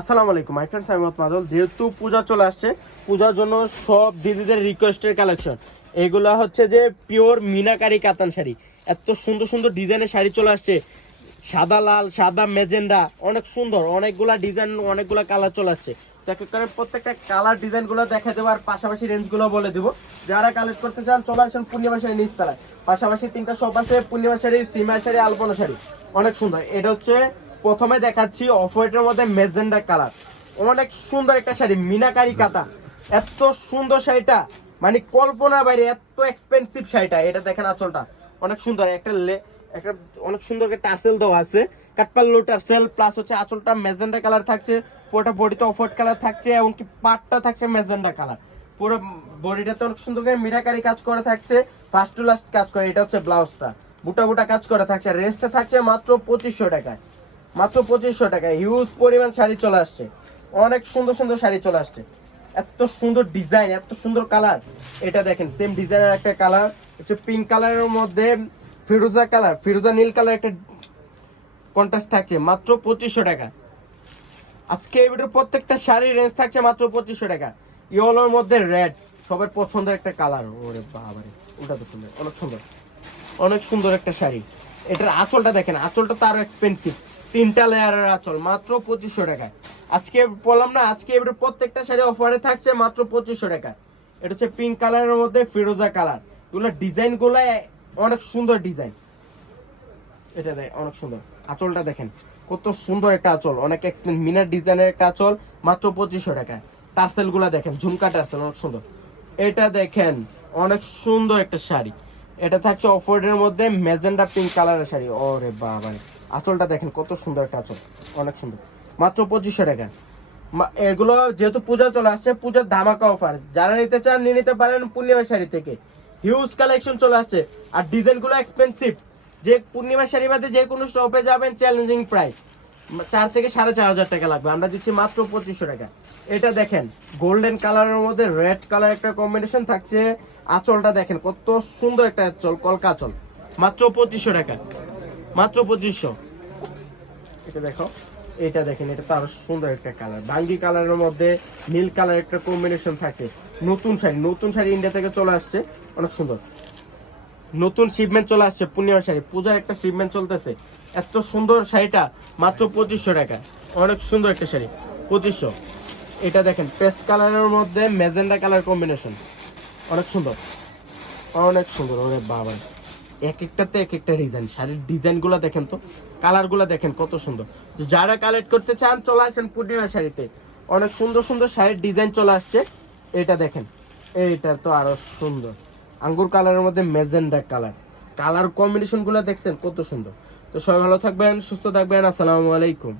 আসসালামু আলাইকুম my friends, আমি মোহাম্মদ মাদল। যেহেতু পূজা চলে আসছে, পূজার জন্য সব দিদিদের রিকোয়েস্টের কালেকশন এগুলা হচ্ছে যে পিওর মিনাকারি কাতান শাড়ি। এত সুন্দর সুন্দর ডিজাইনের শাড়ি চলে আসছে, সাদা লাল, সাদা মেজেন্ডা, অনেক সুন্দর অনেকগুলা ডিজাইন, অনেকগুলা কালার চলে আসছে। তো এক এক করে প্রত্যেকটা কালার ডিজাইনগুলো দেখা দেবো আর পাশাপাশি রেঞ্জগুলো বলে দেবো। যারা কালেক্ট করতে চান চলে আসেন পূর্ণিমা শাড়ি নিচতলায়। পাশাপাশি তিনটা শপ আছে, পূর্ণিমা শাড়ি, সীমা শাড়ি, আলপনা শাড়ি, অনেক সুন্দর। এটা হচ্ছে প্রথমে দেখাচ্ছি অফ হোয়াইটের মধ্যে মেজেন্ডা কালার, অনেক সুন্দর একটা শাড়ি, মিনাকারি কাতা। এত সুন্দর শাড়িটা মানে কল্পনার বাইরে, এত এক্সপেন্সিভ শাড়িটা। এটা দেখেন আঁচলটা অনেক সুন্দর, একটা অনেক সুন্দর একটা টার্সেল দেওয়া আছে, কাটপাল্লু টার্সেল, প্লাস হচ্ছে আঁচলটা মেজেন্ডা কালার থাকছে, পুরোটা বডিতে অফ হোয়াইট কালার থাকছে, এবং কি পাটটা থাকছে মেজেন্ডা কালার। পুরো বডিটাতে অনেক সুন্দর করে মিনাকারি কাজ করে থাকছে, ফার্স্ট টু লাস্ট কাজ করে। এটা হচ্ছে ব্লাউজটা, বুটা বুটা কাজ করে থাকছে। রেঞ্জটা থাকছে মাত্র 2500 টাকায়, মাত্র 2500 টাকায়। হিউজ পরিমাণ শাড়ি চলে আসছে, অনেক সুন্দর সুন্দর শাড়ি চলে আসছে, এত সুন্দর ডিজাইন, এত সুন্দর কালার। এটা দেখেন সেম ডিজাইনের একটা কালার হচ্ছে পিঙ্ক কালারের মধ্যে ফিরোজা কালার, ফিরোজা নীল কালার একটা কন্ট্রাস্ট থাকছে, মাত্র 2500 টাকা। আজকে এই ভিডিওর প্রত্যেকটা শাড়ির রেঞ্জ থাকছে মাত্র 2500 টাকা। ইয়েলোর মধ্যে রেড, সবার পছন্দের একটা কালার। ওরে বাবারে, ওটা তো সুন্দর, অনেক সুন্দর, অনেক সুন্দর একটা শাড়ি। এটার আঁচলটা দেখেন, আঁচলটা তো আরো এক্সপেন্সিভ, তিনটা লেয়ারের আঁচল, মাত্র 2500 টাকা। আজকে বললাম না, আজকে এবার প্রত্যেকটা শাড়ি অফারে থাকছে মাত্র 2500 টাকা। এটা হচ্ছে পিঙ্ক কালারের মধ্যে ফিরোজা কালার। এগুলো ডিজাইন গুলো অনেক সুন্দর ডিজাইন। এটা দেখ অনেক সুন্দর, আঁচলটা দেখেন কত সুন্দর একটা আঁচল, অনেক এক্সপেন্সিভ মিনার ডিজাইনের একটা আঁচল, মাত্র 2500 টাকা। টার্সেল গুলা দেখেন, ঝুমকা টার্সেল, অনেক সুন্দর। এটা দেখেন অনেক সুন্দর একটা শাড়ি, এটা থাকছে অফ হোয়াইটের মধ্যে ম্যাজেন্ডা পিঙ্ক কালারের শাড়ি। ওরে বাবা, আঁচলটা দেখেন কত সুন্দর একটা আঁচল, অনেক সুন্দর, মাত্র 2500 টাকা। এগুলো যেহেতু পূজা চলে আসছে, পূজার ধামাকা অফার, যারা নিতে চান নিয়ে নিতে পারেন পূর্ণিমা শাড়ি থেকে। হিউজ কালেকশন চলে আসছে, আর ডিজাইন গুলো এক্সপেন্সিভ। যে পূর্ণিমা শাড়ি বাদে যে কোনো শপে যাবেন চ্যালেঞ্জিং প্রাইস, 4 থেকে 4500 টাকা লাগবে, আমরা দিচ্ছি মাত্র 2500 টাকা। এটা দেখেন গোল্ডেন কালারের মধ্যে রেড কালার একটা কম্বিনেশন থাকছে। আঁচলটা দেখেন কত সুন্দর একটা আঁচল, কলকা আঁচল, মাত্র 2500 টাকা, মাত্র 2500। এটা দেখো, এটা দেখেন, এটা তো আরো সুন্দর একটা কালার, ভাঙ্গি কালারের মধ্যে নীল কালার একটা কম্বিনেশন থাকছে। নতুন শাড়ি, নতুন শাড়ি ইন্ডিয়া থেকে চলে আসছে, অনেক সুন্দর। নতুন শিপমেন্ট চলে আসছে পূর্ণিমা শাড়ি, পূজার একটা শিপমেন্ট চলতেছে। এত সুন্দর শাড়িটা মাত্র 2500 টাকা, অনেক সুন্দর একটা শাড়ি, 2500। এটা দেখেন পেস্ট কালারের মধ্যে ম্যাজেন্ডা কালার কম্বিনেশন, অনেক সুন্দর, অনেক সুন্দর। ওরে বাবা, এক একটাতে এক একটা ডিজাইন, শাড়ির ডিজাইন গুলা দেখেন তো, কালার গুলা দেখেন কত সুন্দর। যারা কালেক্ট করতে চান চলে আসেন পূর্ণিমা শাড়িতে, অনেক সুন্দর সুন্দর শাড়ির ডিজাইন চলে আসছে। এটা দেখেন, এইটা তো আরো সুন্দর, আঙ্গুর কালারের মধ্যে ম্যাজেন্ডা কালার, কালার কম্বিনেশন গুলা দেখছেন কত সুন্দর। তো সবাই ভালো থাকবেন, সুস্থ থাকবেন, আসসালামু আলাইকুম।